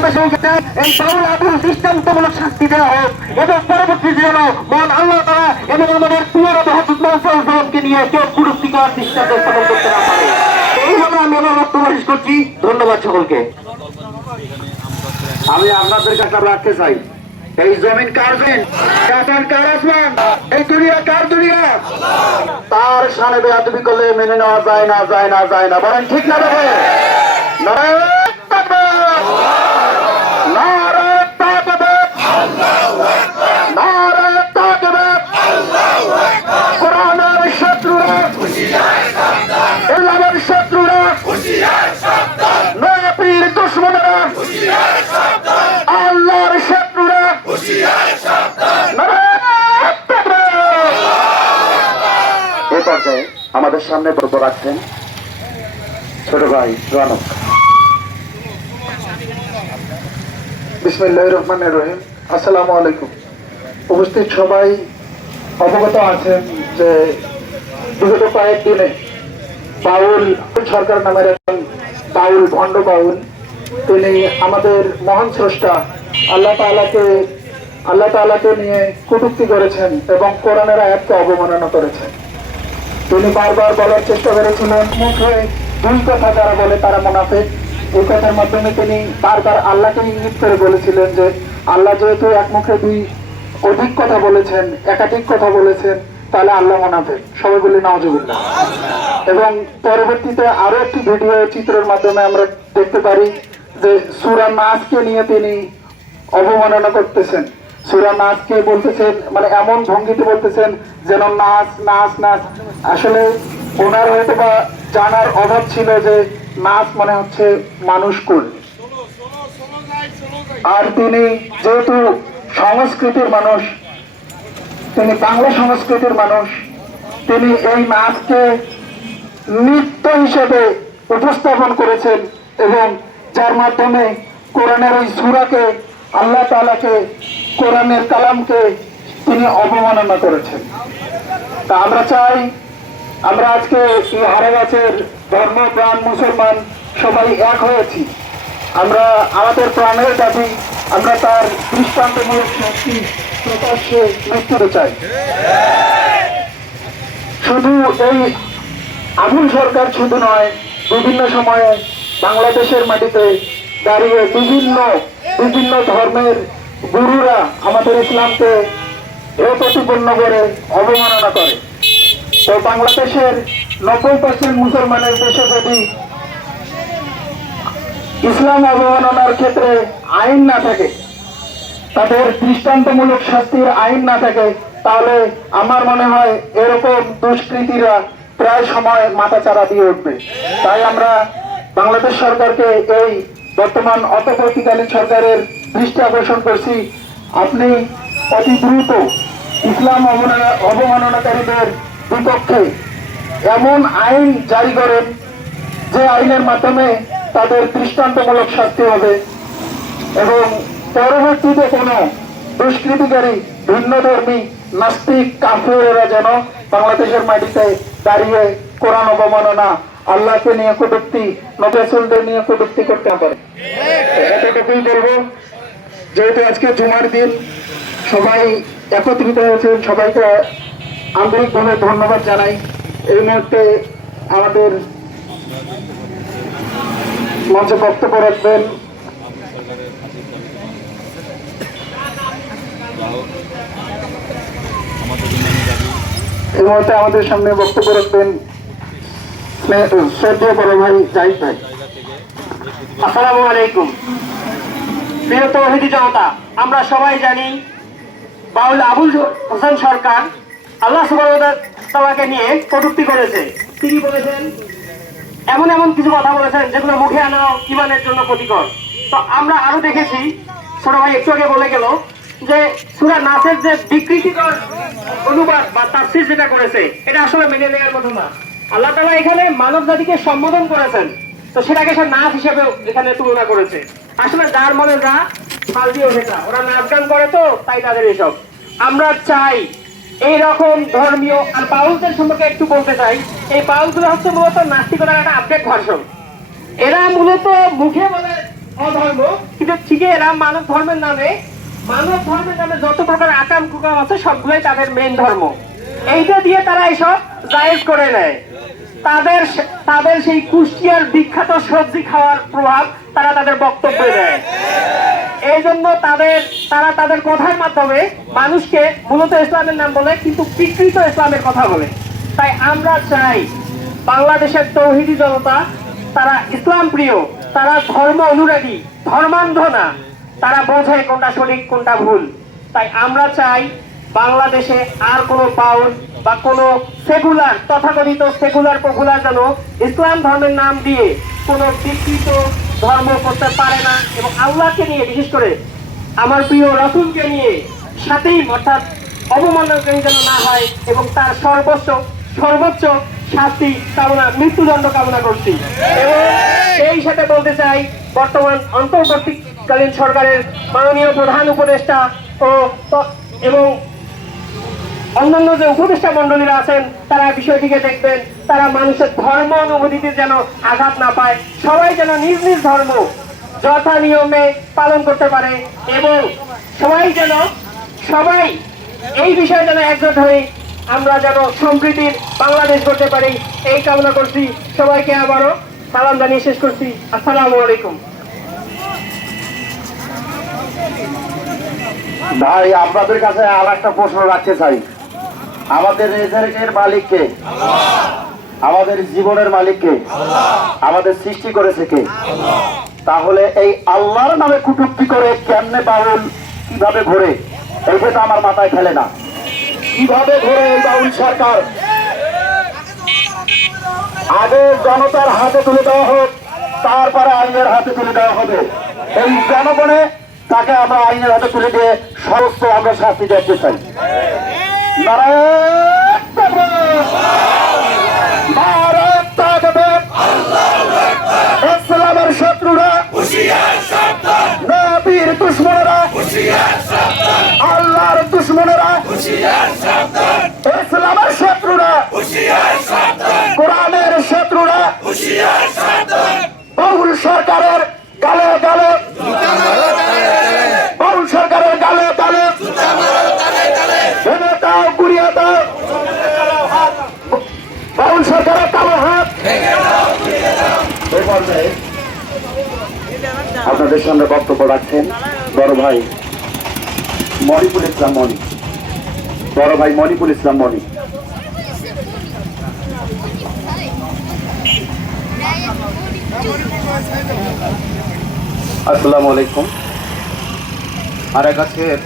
এই বাউল আবুল দৃষ্টান্তমূলক শাস্তি দেওয়া হোক এবং পরবর্তী যেন মহান আল্লাহ তাআলা এবং আমাদের প্রিয় নবী হযরত মুহাম্মদ সাল্লাল্লাহু আলাইহি ওয়াসাল্লামকে নিয়ে কেউ কটূক্তি করার দৃষ্টান্ত স্থাপন করতে না পারে। এইভাবে আমি আমার বক্তব্য শেষ করছি। ধন্যবাদ সকলকে। আমি আপনাদের কাছে রাখতে চাই, এই জমিন কার জমিন, কার আসমান, এই দুনিয়া কার দুনিয়া, তার সামনে বেয়াদবি করলে মেনে নেওয়া যায় না, যায় না, যায় না। বলেন ঠিক না? দেবে শত্রুরা, নবীর দুশমনেরা, আল্লাহর শত্রুরা, এ পর্যায়ে আমাদের সামনে বক্তব্য রাখছেন ছোট ভাই রানক। বিসমিল্লাহির রহমানির রহিম। আসসালামু আলাইকুম। উপস্থিত সবাই অবগত আছেন যে বিগত কয়েকদিনে বাউল সরকার নামের একজন বাউল, ভণ্ড বাউল, তিনি আমাদের মহান স্রষ্টা আল্লাহ তাআলাকে নিয়ে কটূক্তি করেছেন এবং কোরআনের আয়াতকে অবমাননা করেছেন। তিনি বারবার বলার চেষ্টা করেছিলেন, মুখে দুই কথা যারা বলে তারা মুনাফিক। এই কথার মাধ্যমে তিনি বারবার আল্লাহকে ইঙ্গিত করে বলেছিলেন যে আল্লাহ যেহেতু এক মুখে অধিক কথা বলেছেন, একাধিক কথা বলেছেন, তাহলে আল্লাহ মুনাফিক। সবাই বলি নাউজুবিল্লাহ। এবং পরবর্তীতে আরো একটি ভিডিও চিত্রের মাধ্যমে আমরা দেখতে পারি যে সূরা নাসকে নিয়ে তিনি অবমাননা করতেছেন। সূরা নাসকে বলতেছেন, মানে এমন ভঙ্গিতে বলতেছেন যেন নাচ নাচ নাচ। আসলে ওনার হয়তো বা জানার অভাব ছিল যে নাচ মানে হচ্ছে মানুষ কুল। আর তিনি যেহেতু সংস্কৃতির মানুষ, তিনি বাংলা সংস্কৃতির মানুষ, তিনি এই নাচকে নৃত্য হিসেবে উপস্থাপন করেছেন এবং যার মাধ্যমে কোরআনের এই সূরাকে, আল্লাহ তাআলাকে, কোরআনের কালামকে তিনি অবমাননা করেছেন। তা আমরা চাই, আমরা আজকে এই হারাগাছের ধর্মপ্রাণ মুসলমান সবাই এক হয়েছি। আমরা আমাদের প্রাণের দাবি, আমরা তার দৃষ্টান্তমূলক শাস্তি প্রকাশ্যে মৃত্যুতে চাই। শুধু এই আবুল সরকার শুধু নয়, বিভিন্ন সময়ে বাংলাদেশের মাটিতে দাঁড়িয়ে বিভিন্ন ধর্মের গুরুরা আমাদের ইসলামকে প্রতিপন্ন করে অবমাননা করে। তো বাংলাদেশের 90% মুসলমানের দেশে যদি ইসলাম অবমাননার ক্ষেত্রে আইন না থাকে, তাদের দৃষ্টান্তমূলক শাস্তির আইন না থাকে, তাহলে আমার মনে হয় এরকম দুষ্কৃতীরা প্রায় সময় মাথাচাড়া দিয়ে উঠবে। তাই আমরা বাংলাদেশ সরকারকে, এই বর্তমান অন্তর্বর্তীকালীন সরকারের দৃষ্টি আকর্ষণ করছি, আপনি অতি দ্রুত ইসলাম অবমাননাকারীদের বিপক্ষে এমন আইন জারি করেন যে আইনের মাধ্যমে তাদের দৃষ্টান্তমূলক শাস্তি হবে এবং পরবর্তীতে কোনো দুষ্কৃতিকারী, ভিন্নধর্মী, নাস্তিক, কাফেররা যেন বাংলাদেশের মাটিতে দাঁড়িয়ে কোরআন অবমাননা, আল্লাহকে নিয়ে কটূক্তি, নবী রাসূলদের নিয়ে কটূক্তি করতে পারে। এতটুকুই বলবো। যেহেতু আজকে জুমার দিন, সবাই একত্রিত হয়েছেন, সবাইকে আন্তরিকভাবে ধন্যবাদ জানাই। এই মুহূর্তে আমাদের মঞ্চে বক্তব্য রাখবেন এই মুহূর্তে আমাদের সামনে বক্তব্য রাখবেন শ্রদ্ধেয় বড় ভাই জাহিদ ভাই। আসসালামু আলাইকুম। প্রিয় তৌহিদি জনতা, আমরা সবাই জানি বাউল আবুল হোসেন সরকার আল্লাহ সুবহানাহু ওয়া তাআলাকে নিয়ে কটূক্তি করেছে। তিনি বলেছেন, এমন কিছু কথা বলেছেন যেগুলো মুখে আনা ঈমানের জন্য ক্ষতিকর। তো আমরা আরো দেখেছি, ছোট ভাই একটু আগে বলে গেল যে সূরা নাসের যে বিকৃতিকর অনুবাদ বা তাফসীর যেটা করেছে, এটা আসলে মেনে নেওয়ার মতো না। আল্লাহ তাআলা এখানে মানব জাতিকে সম্বোধন করেছেন, তো সেটাকে সে নাচ হিসেবে এখানে তুলনা করেছে। আসলে যার মনে যা ফালতু সেটা, ওরা নাচ গান করে তো তাই তাদের এসব। আমরা চাই এইরকম ধর্মীয়, আর বাউলদের সম্পর্কে একটু বলতে চাই, এই বাউলগুলো হচ্ছে মূলত নাস্তিকতার একটা আপডেট ভার্সন। এরা মূলত মুখে বলে অধর্ম, কিন্তু ঠিকই এরা মানব ধর্মের নামে যত প্রকার আকাম কুকাম আছে সবগুলোই তাদের মেইন ধর্ম। এইটা দিয়ে তারা এসব জায়েজ করে নেয়। তাদের সেই কুষ্টিয়ার বিখ্যাত সবজি খাওয়ার প্রভাব তারা তাদের বক্তব্যে দেয়। এই জন্য তারা তাদের কথার মাধ্যমে মানুষকে মূলত ইসলামের নাম বলে, কিন্তু বিকৃত ইসলামের কথা বলে। তাই আমরা চাই বাংলাদেশের তৌহিদি জনতা, তারা ইসলাম প্রিয়, তারা ধর্ম অনুরাগী, ধর্মান্ধ না, তারা বোঝে কোনটা সঠিক কোনটা ভুল। তাই আমরা চাই বাংলাদেশে আর কোনো বাউল বা কোনো সেকুলার, তথাকথিত সেকুলার পপুলার যেন ইসলাম ধর্মের নাম দিয়ে কোনো বিকৃত ধর্ম করতে পারে না, এবং আল্লাহকে নিয়ে, বিশেষ করে আমার প্রিয় রাসূলকে নিয়ে সাথেই অর্থাৎ অবমাননাকারী যেন না হয়, এবং তার সর্বোচ্চ শাস্তি কামনা, মৃত্যুদণ্ড কামনা করছি। এবং সেই সাথে বলতে চাই, বর্তমান অন্তর্বর্তীকালীন সরকারের মাননীয় প্রধান উপদেষ্টা এবং অন্যান্য যে উপদেষ্টা মন্ডলীরা আছেন, তারা বিষয়টিকে দেখবেন, তারা মানুষের ধর্ম অনুভূতিতে যেন আঘাত না পায়, সবাই যেন নিজ নিজ ধর্ম যথা নিয়মে পালন করতে পারে, এবং সবাই এই বিষয়ে যেন একজোট হয়ে আমরা যেন সম্প্রীতির বাংলাদেশ করতে পারি, এই কামনা করছি। সবাইকে আবারও সালাম জানিয়ে শেষ করছি। আসসালামু আলাইকুম। ভাই, আপনাদের কাছে আর একটা প্রশ্ন রাখতে চাই। আমাদের রেজাল্টের মালিককে, আমাদের জীবনের মালিককে, আমাদের সৃষ্টি করেছে কে? তাহলে এই আল্লাহর নামে কুটুক্তি করে কেমনে বাউল কিভাবে ঘোরে, এইটা তো আমার মাথায় খেলে না। কিভাবে ঘোরে এই বাউল সরকার? আগে জনতার হাতে তুলে দেওয়া হোক, তারপরে আইনের হাতে তুলে দেওয়া হবে। এই জনগণে তাকে আমরা আইনের হাতে তুলে দিয়ে সমস্ত আমরা শাস্তি দেখতে চাই। ইসলামের শত্রুরা, নবীর দুশ্মনেরা, আল্লাহর দুশ্মনেরা, ইসলামের শত্রুরা, কোরআনের শত্রুরা, বাউল সরকারের গালে গালে, বাউল সরকারের গালে গালে ভেঙে দাও, গুড়িয়ে দাও, বাউল সরকারের কালো হাত। আপনাদের সামনে বক্তব্য রাখছেন বড় ভাই মনিপুর ইসলাম মনি। বড় ভাই মনিপুর ইসলাম মনি। আসসালামু আলাইকুম। আরাগাছের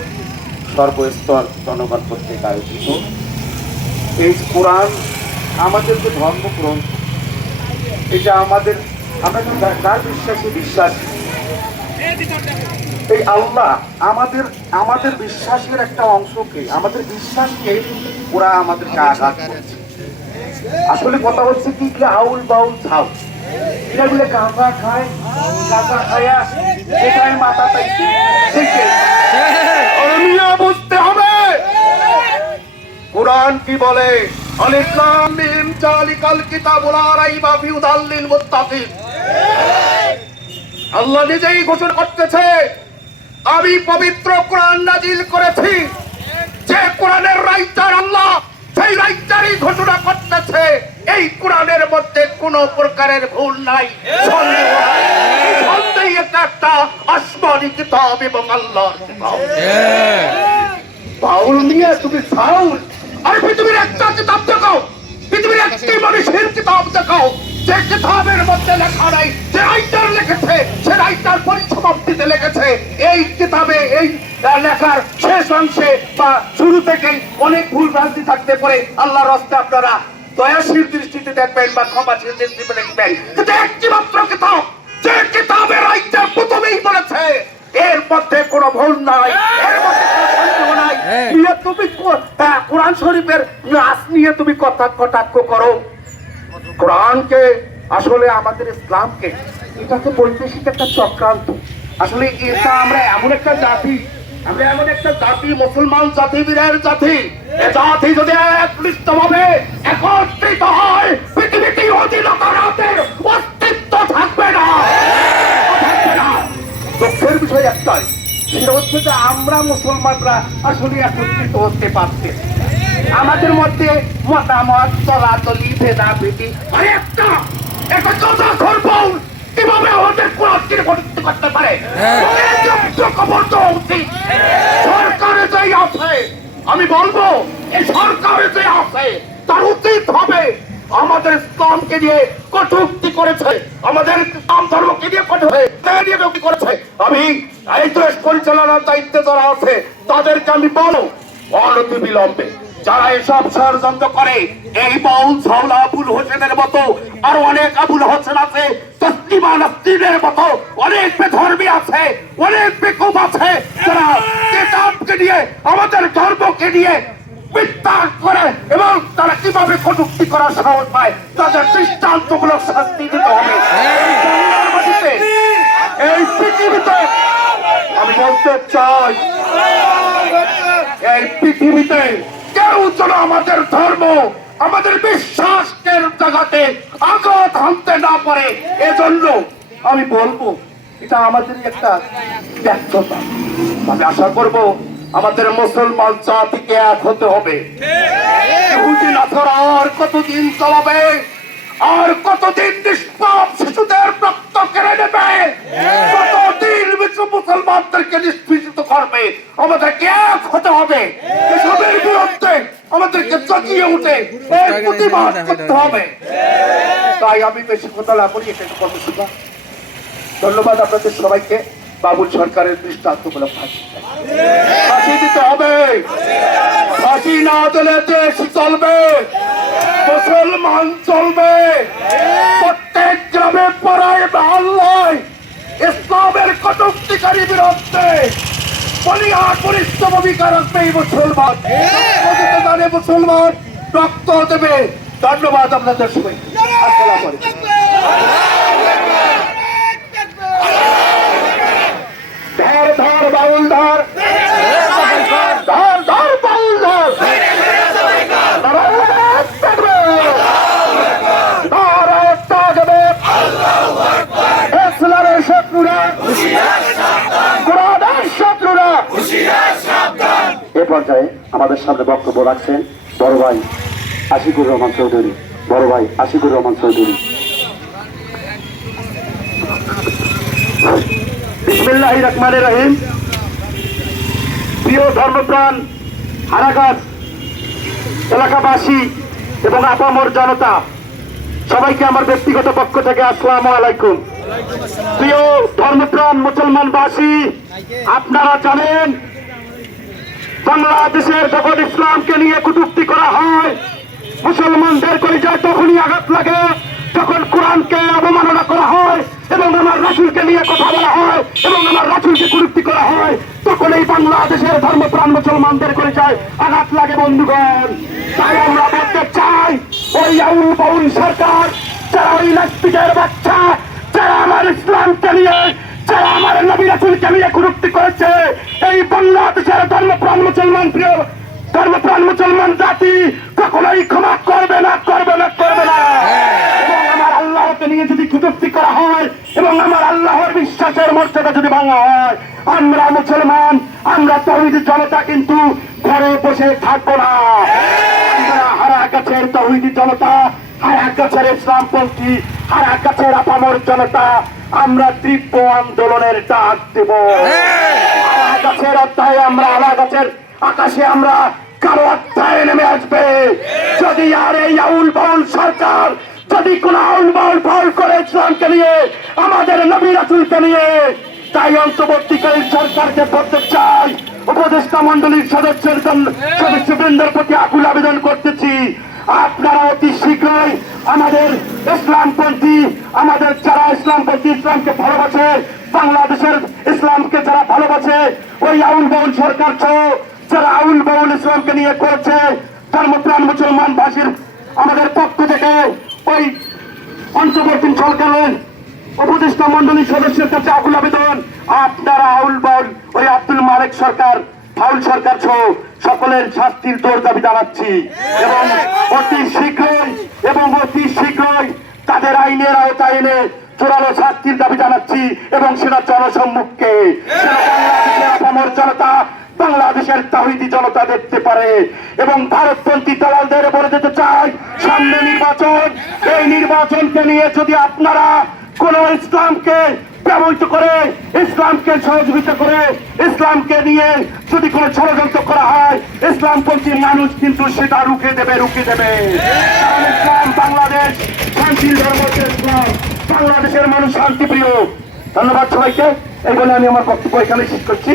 সর্বস্তর জনগণ কর্তৃক আয়োজিত এই কোরআন আমাদের যে ধর্মগ্রন্থ, এটা আমাদের, আমরা কার বিশ্বাসী বিশ্বাসী, এই আল্লাহ আমাদের বিশ্বাসের একটা অংশকে, আমাদের বিশ্বাসকে ওরা আমাদেরকে আঘাত করছে। আসলে কথা হচ্ছে কি, আউল বাউল ছাউ, এটা বলে গাঁজা খায়, গাঁজা খায়া সেটাই মাথা পাইছে। বুঝতে হবে কোরআন কি বলে। আলিফ লাম মিম যালিকাল কিতাবু লা রাইবা ফিহি হুদাল লিল মুত্তাকিন। আল্লাহ নিজেই ঘোষণা করতেছে, আমি পবিত্র কোরআন নাজিল করেছি। যে কোরআনের রাইটার আল্লাহ, সেই রাইটারই ঘোষণা করতেছে এই কোরআনের মধ্যে কোনো প্রকারের ভুল নাই, সন্দেহ নাই। সন্দেহ একটা আসমানি কিতাব এবং আল্লাহর কিতাব। বাউল নিয়ে তুমি ফাউল। আর পৃথিবীর একটা কিতাব দেখাও, পৃথিবীর একটি মানুষের কিতাব দেখাও যে কিতাবের মধ্যে লেখা নাই, যে রাইটার লিখেছে সে রাইটার পরিসমাপ্তিতে লিখেছে এই কিতাবে, এই লেখার শেষ অংশে বা শুরু থেকেই অনেক ভুল ভ্রান্তি থাকতে পারে। আল্লাহর রাস্তায় আপনারা দয়াশীল দৃষ্টিতে দেখবেন বা ক্ষমাশীল দৃষ্টিতে দেখবেন, কিন্তু একটি মাত্র কিতাব, যে কিতাবের রাইটার প্রথমেই বলেছে এর মধ্যে কোনো ভুল নাই, এর মধ্যে কোনো সন্দেহ নাই। তুমি কোরআন শরীফের নাচ নিয়ে তুমি কটাক্ষ করো। কোরআনকে, আসলে আমাদের ইসলামকে, এটা তো বৈদেশিক একটা চক্রান্ত। আসলে এটা আমরা এমন একটা জাতি, মুসলমান জাতি, বীরের জাতি। এ জাতি যদি একত্রিতভাবে একত্রিত হয়, পৃথিবীতে অধীনতার অস্তিত্ব থাকবে না। দুঃখের বিষয় একটাই, সেটা হচ্ছে যে আমরা মুসলমানরা আসলে একত্রিত হতে পারছি না। আমাদের মধ্যে মতামত চলাচলি ভেদাভেদি আর একটা কথা করবো কিভাবে আমাদের কোরআনকে গঠিত করতে পারে খবর তো উচিত। সরকারে যে আছে, আমি বলবো এই সরকারে যে আছে তার উচিত হবে আমাদের ইসলামকে নিয়ে কটূক্তি করেছে, আমাদের ইসলাম ধর্মকে নিয়ে কটূক্তি করেছে। আমি এই দেশ পরিচালনার দায়িত্বে যারা আছে তাদেরকে আমি বলো অনতি বিলম্বে যারা এসব ষড়যন্ত্র করে, এই বাউল ঝাউলা আবুল হোসেনের মতো আর অনেক আবুল হোসেন আছে, তসলিমা নাসরিনের মতো অনেক বেধর্মী আছে, অনেক বেকুব আছে, যারা কিতাবকে নিয়ে আমাদের ধর্মকে নিয়ে মিথ্যা করে এবং তারা কিভাবে কটূক্তি করার সাহস পায়, তাদের দৃষ্টান্তমূলক শাস্তি দিতে হবে। এই পৃথিবীতে আমি বলতে চাই, এই পৃথিবীতে কেউ যেন আমাদের ধর্ম আমাদের বিশ্বাসের জায়গাতে আঘাত হানতে না পারে, এজন্য আমি বলবো এটা আমাদের একটা ব্যর্থতা। আমি আশা করব আমাদের মুসলমান জাতিকে এক হতে হবে। ইহুদি নাসারা আর কতদিন চালাবে, আর কতদিন নিষ্পাপ শিশুদের রক্ত কেড়ে নেবে, কতদিন বিশ্ব মুসলমানদেরকে নিষ্পেষিত করবে। আমাদেরকে এক হতে হবে, এসবের বিরুদ্ধে আমাদেরকে জাগিয়ে উঠে এর প্রতিবাদ করতে হবে। তাই আমি বেশি কথা না বলি, এটা একটু কথা শুনবা। ধন্যবাদ আপনাদের সবাইকে। বাবুল সরকারের দৃষ্টান্তমূলক ফাঁসি দিতে হবে, ফাঁসি না দিলে দেশ চলবে, মুসলমান চলবে, প্রত্যেক গ্রামে পাড়ায় মহল্লায় ইসলামের কটূক্তিকারী বিরুদ্ধে বলিয়ার বলিষ্ঠ ভূমিকা রাখবে এই মুসলমান। জানে মুসলমান রক্ত দেবে। ধন্যবাদ আপনাদের সবাই। আসসালামু আলাইকুম। ধর ধর বাউল ধর, ধর ধর বাউল ধর, ইসলামের শত্রুরা, কোরআনের শত্রুরা। এ পর্যায়ে আমাদের সামনে বক্তব্য রাখছেন বড় ভাই আশিকুর রহমান চৌধুরী। বড় ভাই আশিকুর রহমান চৌধুরী। বিসমিল্লাহির রহমানির রহিম। প্রিয় ধর্মপ্রাণ হারাগাছ এলাকাবাসী এবং আপামর জনতা, সবাইকে আমার ব্যক্তিগত পক্ষ থেকে আসসালামু আলাইকুম। প্রিয় ধর্মপ্রাণ মুসলমানবাসী, আপনারা জানেন বাংলাদেশের যখন ইসলামকে নিয়ে কটূক্তি করা হয়, মুসলমানদের কলিজায় তখনই আঘাত লাগে যখন কোরআনকে অবমাননা করা হয় এবং আমার রাসূলকে নিয়ে কথা বলা হয় এবং আমার রাসূলকে কটূক্তি করা হয়, তখন এই বাংলাদেশের ধর্মপ্রাণ মুসলমানদের কলিজায় আঘাত লাগে বন্ধুগণ। তাই আমরা বলতে চাই, ওই আউল বাউল সরকার, যারা ওই নাস্তিকের বাচ্চা, যারা আমার ইসলামকে নিয়ে, যারা আমার নবী রাসূলকে নিয়ে কটূক্তি করেছে, এই বাংলাদেশের ধর্মপ্রাণ মুসলমান, প্রিয় ধর্মপ্রাণ মুসলমান জাতি কখনোই ক্ষমা করবে না, করবে না, করবে না। এবং আমার আল্লাহকে নিয়ে যদি কটূক্তি করা হয় এবং আমার আল্লাহর বিশ্বাসের মর্যাদা যদি ভাঙা হয়, আমরা মুসলমান, আমরা তাওহীদি জনতা কিন্তু ঘরে বসে থাকবো না। আমরা হারাগাছের তাওহীদি জনতা, হারাগাছের ইসলামপন্থী, হারাগাছের আপামর জনতা, আমরা তীব্র আন্দোলনের ডাক দেব। হারাগাছের অধ্যায়ে আমরা, হারাগাছের আকাশে আমরা কারো অধ্যায়ে নেমে আসবে। যদি আর এই আউল বাউল সরকার যদি কোন আউল বাউল ফাউল করে ইসলামকে নিয়ে, আমাদের নবী রাসূলকে নিয়ে, তাই অন্তর্বর্তীকালীন সরকারকে বলতে চাই, উপদেষ্টা মন্ডলীর সদস্যবৃন্দের প্রতি আকুল আবেদন করতেছি, আপনারা অতি শীঘ্রই আমাদের ইসলামপন্থী, আমাদের যারা ইসলামপন্থী, ইসলামকে ভালোবাসে, বাংলাদেশের ইসলামকে যারা ভালোবাসে, ওই আউল বাউল সরকার সহ যারা আউল বাউল ইসলামকে নিয়ে করছে, ধর্মপ্রাণ মুসলমান ভাষীর আমাদের পক্ষ থেকে ওই অন্তর্বর্তী সরকারের উপদেষ্টা মন্ডলীর সদস্যের কাছে আকুল আবেদন, আপনারা আউল বাউল ওই আব্দুল মালেক সরকার, ফাউল সরকার সহ সকলের শাস্তির জোর দাবি জানাচ্ছি এবং অতি শীঘ্রই তাদের আইনের আওতায় এনে জোরালো শাস্তির দাবি জানাচ্ছি এবং সেটা জনসম্মুখে। বাংলাদেশের আপামর জনতা বাংলাদেশের তাওহীদি জনতা দেখতে পারে। এবং ভারতপন্থী দালালদের বলে দিতে চাই, সামনে নির্বাচন, এই নির্বাচনকে নিয়ে যদি আপনারা কোন ইসলামকে ব্যবহৃত করে, ইসলামকে সহযোগিতা করে, ইসলামকে নিয়ে যদি কোনো ষড়যন্ত্র করা হয়, ইসলামপন্থী মানুষ কিন্তু সেটা রুখে দেবে। কারণ ইসলাম বাংলাদেশ শান্তির ধর্ম, ইসলাম বাংলাদেশের মানুষ শান্তিপ্রিয়। ধন্যবাদ সবাইকে। এই বলে আমি আমার বক্তব্য এখানে শেষ করছি।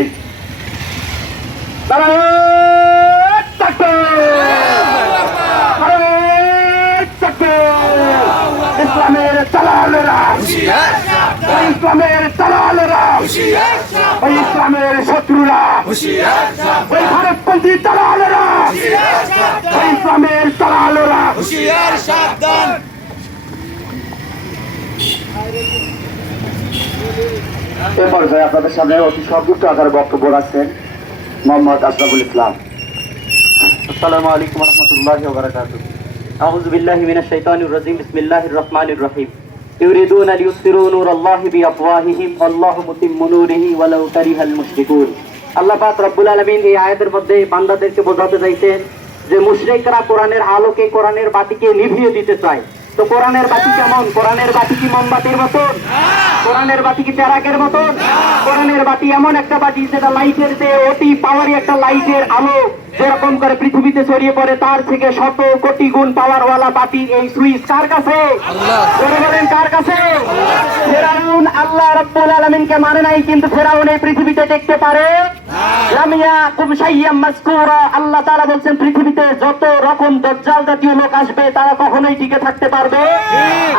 নারায়ণ তাকবীর! নারায়ণ তাকবীর! ইসলামের দালালেরা, ইসলামের দালালেরা, ওই ইসলামের শত্রুরা, ওই ভারতপন্থী দালালেরা, ওই ইসলামের দালালেরা। এ পর্যায়ে আপনাদের সামনে অতি সংক্ষিপ্ত আকারে বক্তব্য রাখছেন মোহাম্মদ আশরাফুল ইসলাম। আসসালামু আলাইকুম ওয়া রাহমাতুল্লাহি ওয়া বারাকাতুহু। আউযু বিল্লাহি মিনাশ শাইতানির রাজিম। বিসমিল্লাহির রহমানির রহিম। ইউরিদুনা লিইউসফিরু নূরাল্লাহি বিআফওয়াহিহিম ওয়াল্লাহু মুতিম্মু নূরিহি ওয়ালাউ কারিহাল মুশরিকুন। আল্লাহ পাক রব্বুল আলামিন এই আয়াতের মধ্যে বান্দাদেরকে বোঝাতে চাইছেন যে মুশরিকরা কোরআনের আলোকে কোরআনের বাতিকে নিভিয়ে দিতে চায়। তো কোরআনের বাতি কেমন? কোরআনের বাতি কি মোমবাতির মতন? কোরআনের বাতি কি চেরাগের মতন? কোরআনের বাতি এমন একটা বাতি যেটা লাইটের যে অতি পাওয়ারি একটা লাইটের আলো যেরকম করে পৃথিবীতে ছড়িয়ে পড়ে, তার থেকে শত কোটি গুণ পাওয়ারওয়ালা বাতি এই সুইচ কার কাছে? বলেন কার কাছে? ফেরাউন আল্লাহ রাব্বুল আলামিনকে মানে নাই, কিন্তু ফেরাউন এই পৃথিবীতে টিকতে পারে। লামিয়া কুম শাইয়াম মাসকুরা। আল্লাহ তাআলা বলেন পৃথিবীতে যত রকম দাজ্জাল জাতীয় লোক আসবে তারা কখনোই টিকে থাকতে পারবে।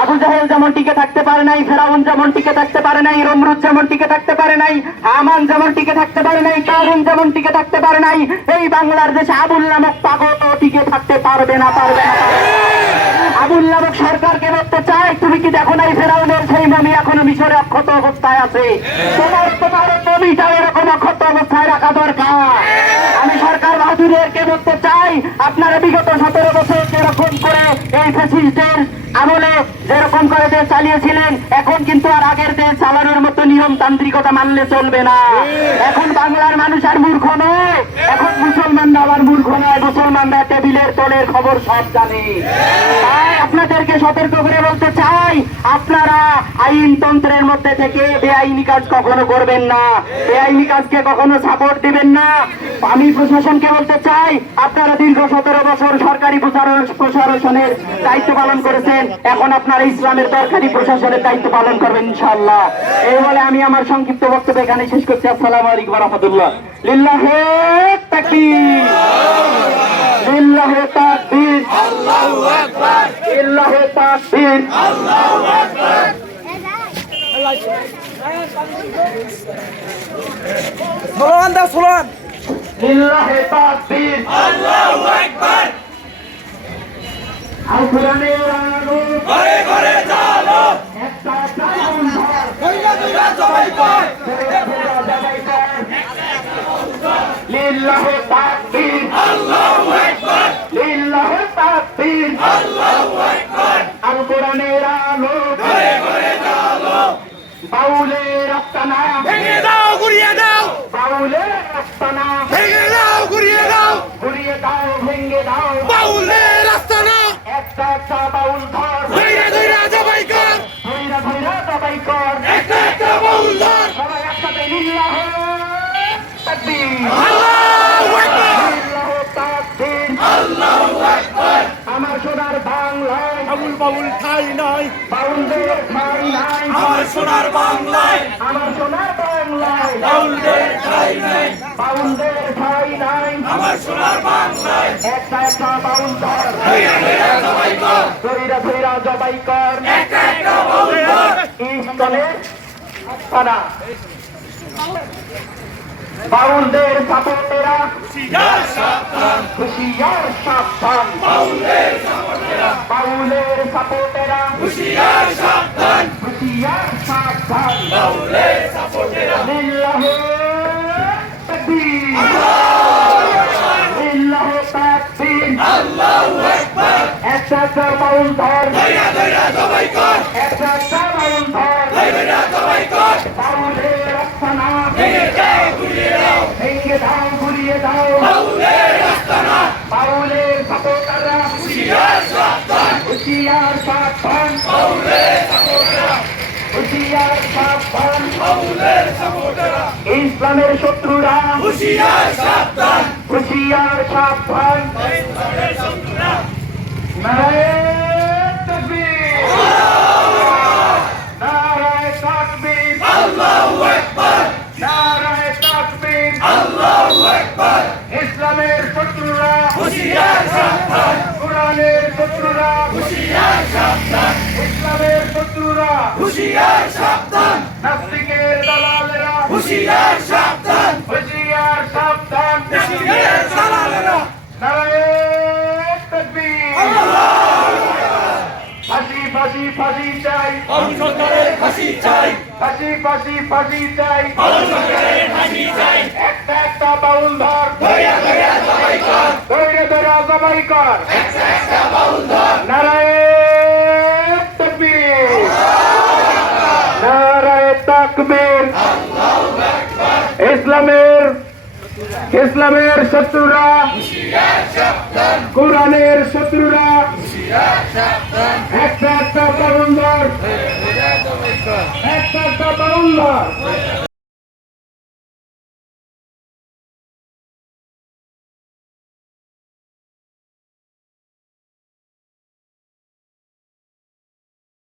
আবু জাহেল যেমন টিকে থাকতে পারে নাই, ফেরাউন যেমন টিকে থাকতে পারে নাই, নমরুদ যেমন টিকে থাকতে পারে নাই, হামান যেমন টিকে থাকতে পারে নাই, কারুন যেমন টিকে থাকতে পারে নাই, এই বাংলার দেশে আবুল নামক পাগল টিকে থাকতে পারবে না। আবুল নামক সরকারকে বলতে চাই, তুমি কি দেখো নাই ফেরাউনের সেই মমি এখনো মিশরে অক্ষত অবস্থায় আছে? তোমার মমিটা এরকম অক্ষত অবস্থায় রাখা দরকার। আমি সরকার বাহাদুরকে বলতে চাই, আপনারা বিগত 17 বছর যেরকম করে এই ফ্যাসিস্টের আমলে যেরকম করে দেশ চালিয়েছিলেন, এখন কিন্তু আর আগের দেশ চালানোর মতো নিয়ম তান্ত্রিকতা মানলে চলবে না। এখন বাংলার মানুষ আর মূর্খ নয়, এখন মুসলমানরা আবার মূর্খ নয়। মুসলমানরা টেবিলের তলের খবর সব জানে। তাই আপনাদেরকে সতর্ক করে বলতে চাই, আপনারা আইনতন্ত্রের মধ্যে থেকে বেআইনি কাজ কখনো করবেন না, বেআইনি কাজকে কখনো সাপোর্ট দিবেন না। আমি প্রশাসনকে বলতে চাই, আপনারা দীর্ঘ 17 বছর সরকারি প্রশাসনের দায়িত্ব পালন করেছেন, এখন আপনারা ইসলামের দরকারি প্রশাসনের দায়িত্ব পালন করবেন ইনশাআল্লাহ। এই বলে আমি আমার সংক্ষিপ্ত বক্তব্য এখানে শেষ করছি। আসসালামু আলাইকুম ওয়া রাহমাতুল্লাহ। লিল্লাহি তাকবীর, লিল্লাহি তাকবীর, আল্লাহু আকবার, লিল্লাহি তাকবীর, আল্লাহু আকবার। স্লোগান দাও, স্লোগান। লিল্লাহি তাকবীর, আল্লাহু আকবার। আল কোরআনের আলো ঘরে ঘরে জ্বালো, একটা টাউন ঘর কইলা কইলা সবাই কর, লিল্লাহি তাকবীর, আল্লাহু আকবার, লিল্লাহি তাকবীর, আল্লাহু আকবার। আল কোরআনের আলো ঘরে ঘরে জ্বালো, বাউলের আস্তানা ভেঙে দাও, গুড়িয়ে দাও, বাউলের আস্তানা ভেঙে দাও, গুড়িয়ে দাও, গুড়িয়ে দাও, ভেঙে দাও বাউলের আস্তানা। একটা একটা বাউল ধর, ধইরা ধইরা জবাই কর, ধইরা ধইরা জবাই কর, একটা একটা বাউল ধর, সবাই একসাথে লিল্লাহি তাকবীর, আল্লাহু আকবার, লিল্লাহি তাকবীর, আল্লাহু আকবার। আমার সোনার বাংলায় বাবুল বাবুল ঠাই নাই, বাউলদের ঠাই নাই, আমার সোনার বাংলায়, আমার সোনার বাংলায় বাউলদের ঠাই নাই, বাউলদের ঠাই নাই, আমার সোনার বাংলায়। একটা একটা বাউল ধর, ধইরা ধইরা সবাই কর, ধইরা ধইরা জবাই কর, একটা একটা বাউল ধর। ইস্তনে আস্তানা। বাউলদের সাপোর্টেরা হুঁশিয়ার সাবধান, হুঁশিয়ার সাবধান, বাউলদের সাপোর্টেরা, বাউলের সাপোর্টেরা হুঁশিয়ার সাবধান, হুঁশিয়ার সাবধান, বাউলদের সাপোর্টেরা। লিল্লাহি তাকবীর, লিল্লাহি তাকবীর, আল্লাহু আকবার। একটা একটা বাউল ধর, ধইরা ধইরা সবাই কর, একটা একটা বাউল ধর, ধইরা সবাই কর, বাউলের আস্তানা ভেঙে বাউলের সাপোর্টেরা ইসলামের শত্রুরা হুঁশিয়ার সাবধান হুঁশিয়ার সাবধান ইসলামের শত্রুরা নারায়ে তাকবীর নারায়ে তাকবীর আল্লাহু আকবার নারায়ে তাকবীর আল্লাহু আকবার ইসলামের শত্রুরা হুঁশিয়ার সাবধান কোরআনের শত্রুরা হুঁশিয়ার সাবধান ইসলামের শত্রুরা হুঁশিয়ার সাবধান নাস্তিকের দালালেরা হুঁশিয়ার সাবধান হুঁশিয়ার সাবধান নাস্তিকের দালালেরা নারায়ে তাকবীর ফাঁসি ফাঁসি ফাঁসি চাই সরকারের ফাঁসি চাই ফাঁসি ফাঁসি ফাঁসি চাই সরকারের ফাঁসি চাই একটা একটা বাউল ধর ধৈর্য ধৈর্য সবাই কর ধৈর্য ধরে জবাই কর একটা বাউল ধর নারায়ে তাকবীর নারায়ে তাকবীর ইসলামের শত্রুরা কোরআনের শত্রুরা একটা একটা বাউল ধর একটা একটা বাউল ধর